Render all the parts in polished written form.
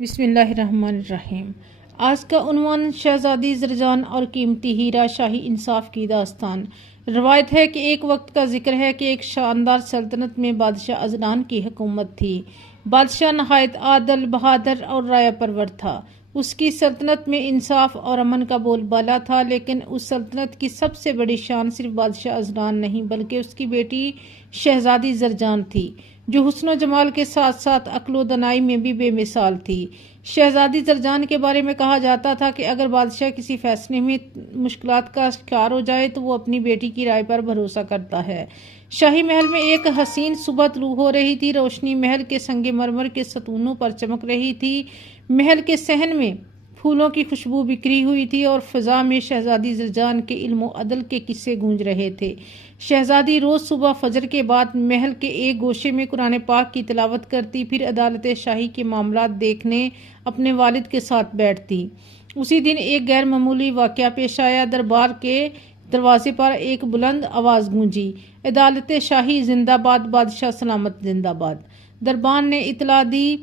بسم اللہ الرحمن الرحیم۔ آج کا عنوان شہزادی زرجان اور قیمتی ہیرا شاہی انصاف کی داستان۔ روایت ہے کہ ایک وقت کا ذکر ہے کہ ایک شاندار سلطنت میں بادشاہ عدنان کی حکومت تھی۔ بادشاہ نہایت عادل، بہادر اور رعایا پرور تھا۔ اس کی سلطنت میں انصاف اور امن کا بول بالا تھا، لیکن اس سلطنت کی سب سے بڑی شان صرف بادشاہ عدنان نہیں بلکہ اس کی بیٹی شہزادی زرجان تھی، جو حسن و جمال کے ساتھ ساتھ عقل و دانائی میں بھی بے مثال تھی۔ شہزادی زرجان کے بارے میں کہا جاتا تھا کہ اگر بادشاہ کسی فیصلے میں مشکلات کا شکار ہو جائے تو وہ اپنی بیٹی کی رائے پر بھروسہ کرتا ہے۔ شاہی محل میں ایک حسین صبح طلوع ہو رہی تھی۔ روشنی محل کے سنگ مرمر کے ستونوں پر چمک رہی تھی۔ محل کے صحن میں پھولوں کی خوشبو بکھری ہوئی تھی اور فضا میں شہزادی زرجان کے علم و عدل کے قصے گونج رہے تھے۔ شہزادی روز صبح فجر کے بعد محل کے ایک گوشے میں قرآن پاک کی تلاوت کرتی، پھر عدالت شاہی کے معاملات دیکھنے اپنے والد کے ساتھ بیٹھتی۔ اسی دن ایک غیر معمولی واقعہ پیش آیا۔ دربار کے دروازے پر ایک بلند آواز گونجی، عدالت شاہی زندہ باد، بادشاہ سلامت زندہ باد۔ دربان نے اطلاع دی،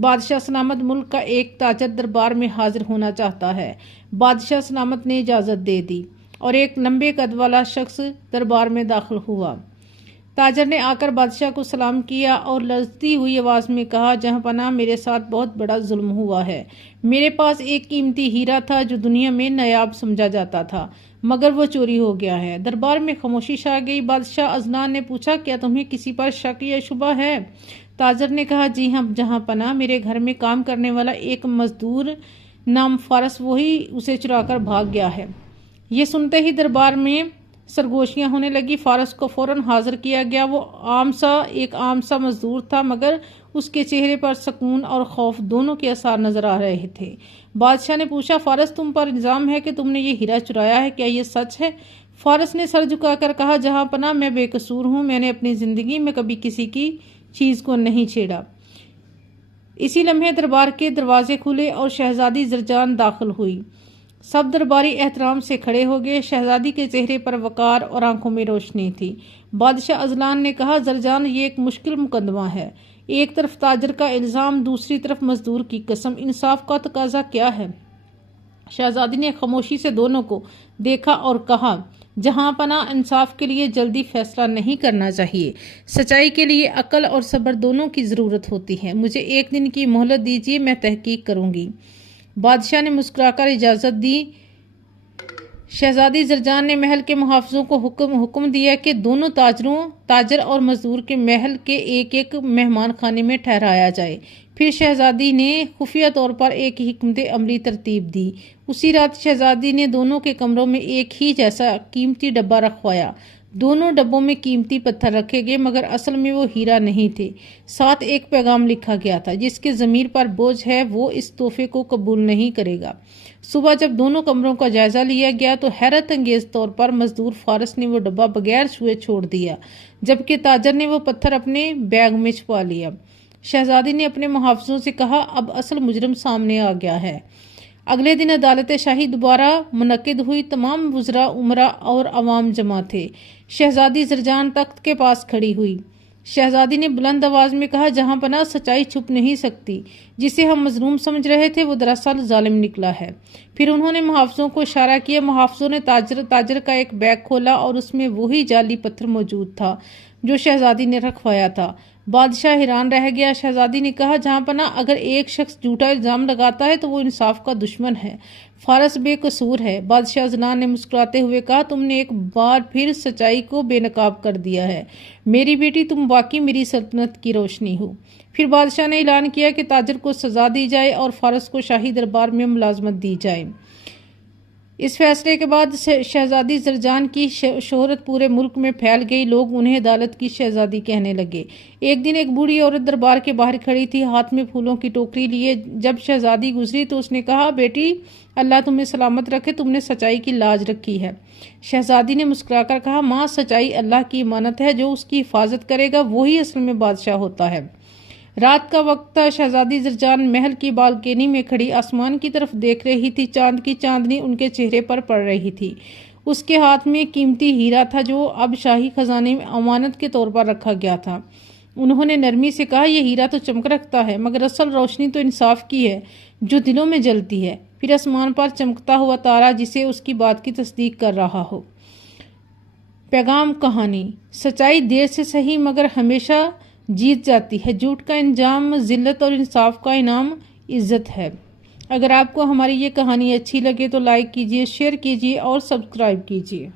بادشاہ سلامت ملک کا ایک تاجر دربار میں حاضر ہونا چاہتا ہے۔ بادشاہ سلامت نے اجازت دے دی اور ایک لمبے قد والا شخص دربار میں داخل ہوا۔ تاجر نے آ کر بادشاہ کو سلام کیا اور لرزتی ہوئی آواز میں کہا، جہاں پناہ میرے ساتھ بہت بڑا ظلم ہوا ہے۔ میرے پاس ایک قیمتی ہیرا تھا جو دنیا میں نایاب سمجھا جاتا تھا، مگر وہ چوری ہو گیا ہے۔ دربار میں خاموشی چھا گئی۔ بادشاہ عدنان نے پوچھا، کیا تمہیں کسی پر شک یا شبہ ہے؟ تاجر نے کہا، جی ہاں جہاں پناہ، میرے گھر میں کام کرنے والا ایک مزدور نام فارس، وہی اسے چرا کر بھاگ گیا ہے۔ یہ سنتے ہی دربار میں سرگوشیاں ہونے لگی۔ فارس کو فوراً حاضر کیا گیا۔ وہ ایک عام سا مزدور تھا، مگر اس کے چہرے پر سکون اور خوف دونوں کے آثار نظر آ رہے تھے۔ بادشاہ نے پوچھا، فارس تم پر الزام ہے کہ تم نے یہ ہیرا چرایا ہے، کیا یہ سچ ہے؟ فارس نے سر جھکا کر کہا، جہاں پناہ میں بے قصور ہوں، میں نے اپنی زندگی میں کبھی کسی کی چیز کو نہیں چھیڑا۔ اسی لمحے دربار کے دروازے کھلے اور شہزادی زرجان داخل ہوئی۔ سب درباری احترام سے کھڑے ہو گئے۔ شہزادی کے چہرے پر وقار اور آنکھوں میں روشنی تھی۔ بادشاہ عدنان نے کہا، زرجان، یہ ایک مشکل مقدمہ ہے۔ ایک طرف تاجر کا الزام، دوسری طرف مزدور کی قسم۔ انصاف کا تقاضا کیا ہے؟ شہزادی نے خاموشی سے دونوں کو دیکھا اور کہا، جہاں پناہ، انصاف کے لیے جلدی فیصلہ نہیں کرنا چاہیے۔ سچائی کے لیے عقل اور صبر دونوں کی ضرورت ہوتی ہے۔ مجھے ایک دن کی مہلت دیجیے، میں تحقیق کروں گی۔ بادشاہ نے مسکرا کر اجازت دی۔ شہزادی زرجان نے محل کے محافظوں کو حکم دیا کہ دونوں تاجر اور مزدور کے محل کے ایک ایک مہمان خانے میں ٹھہرایا جائے۔ پھر شہزادی نے خفیہ طور پر ایک حکمت عملی ترتیب دی۔ اسی رات شہزادی نے دونوں کے کمروں میں ایک ہی جیسا قیمتی ڈبہ رکھوایا۔ دونوں ڈبوں میں قیمتی پتھر رکھے گئے، مگر اصل میں وہ ہیرا نہیں تھے۔ ساتھ ایک پیغام لکھا گیا تھا، جس کے ضمیر پر بوجھ ہے وہ اس تحفے کو قبول نہیں کرے گا۔ صبح جب دونوں کمروں کا جائزہ لیا گیا تو حیرت انگیز طور پر مزدور فارس نے وہ ڈبہ بغیر چھوئے چھوڑ دیا، جبکہ تاجر نے وہ پتھر اپنے بیگ میں چھپا لیا۔ شہزادی نے اپنے محافظوں سے کہا، اب اصل مجرم سامنے آ گیا ہے۔ اگلے دن عدالت شاہی دوبارہ منعقد ہوئی۔ تمام وزراء، امراء اور عوام جمع تھے۔ شہزادی زرجان تخت کے پاس کھڑی ہوئی۔ شہزادی نے بلند آواز میں کہا، جہاں پناہ، سچائی چھپ نہیں سکتی۔ جسے ہم مظلوم سمجھ رہے تھے وہ دراصل ظالم نکلا ہے۔ پھر انہوں نے محافظوں کو اشارہ کیا۔ محافظوں نے تاجر کا ایک بیگ کھولا اور اس میں وہی جعلی پتھر موجود تھا جو شہزادی نے رکھوایا تھا۔ بادشاہ حیران رہ گیا۔ شہزادی نے کہا، جہاں پناہ، اگر ایک شخص جھوٹا الزام لگاتا ہے تو وہ انصاف کا دشمن ہے۔ فارس بے قصور ہے۔ بادشاہ عدنان نے مسکراتے ہوئے کہا، تم نے ایک بار پھر سچائی کو بے نقاب کر دیا ہے۔ میری بیٹی، تم واقعی میری سلطنت کی روشنی ہو۔ پھر بادشاہ نے اعلان کیا کہ تاجر کو سزا دی جائے اور فارس کو شاہی دربار میں ملازمت دی جائے۔ اس فیصلے کے بعد شہزادی زرجان کی شہرت پورے ملک میں پھیل گئی۔ لوگ انہیں عدالت کی شہزادی کہنے لگے۔ ایک دن ایک بوڑھی عورت دربار کے باہر کھڑی تھی، ہاتھ میں پھولوں کی ٹوکری لیے۔ جب شہزادی گزری تو اس نے کہا، بیٹی، اللہ تمہیں سلامت رکھے، تم نے سچائی کی لاج رکھی ہے۔ شہزادی نے مسکرا کر کہا، ماں، سچائی اللہ کی امانت ہے، جو اس کی حفاظت کرے گا وہی اصل میں بادشاہ ہوتا ہے۔ رات کا وقت تھا۔ شہزادی زرجان محل کی بالکنی میں کھڑی آسمان کی طرف دیکھ رہی تھی۔ چاند کی چاندنی ان کے چہرے پر پڑ رہی تھی۔ اس کے ہاتھ میں قیمتی ہیرا تھا جو اب شاہی خزانے میں امانت کے طور پر رکھا گیا تھا۔ انہوں نے نرمی سے کہا، یہ ہیرا تو چمک رکھتا ہے مگر اصل روشنی تو انصاف کی ہے جو دلوں میں جلتی ہے۔ پھر آسمان پر چمکتا ہوا تارا جسے اس کی بات کی تصدیق کر رہا ہو۔ پیغام کہانی: سچائی دیر سے صحیح مگر ہمیشہ جیت جاتی ہے۔ جھوٹ کا انجام ذلت اور انصاف کا انعام عزت ہے۔ اگر آپ کو ہماری یہ کہانی اچھی لگے تو لائک کیجیے، شیئر کیجیے اور سبسکرائب کیجیے۔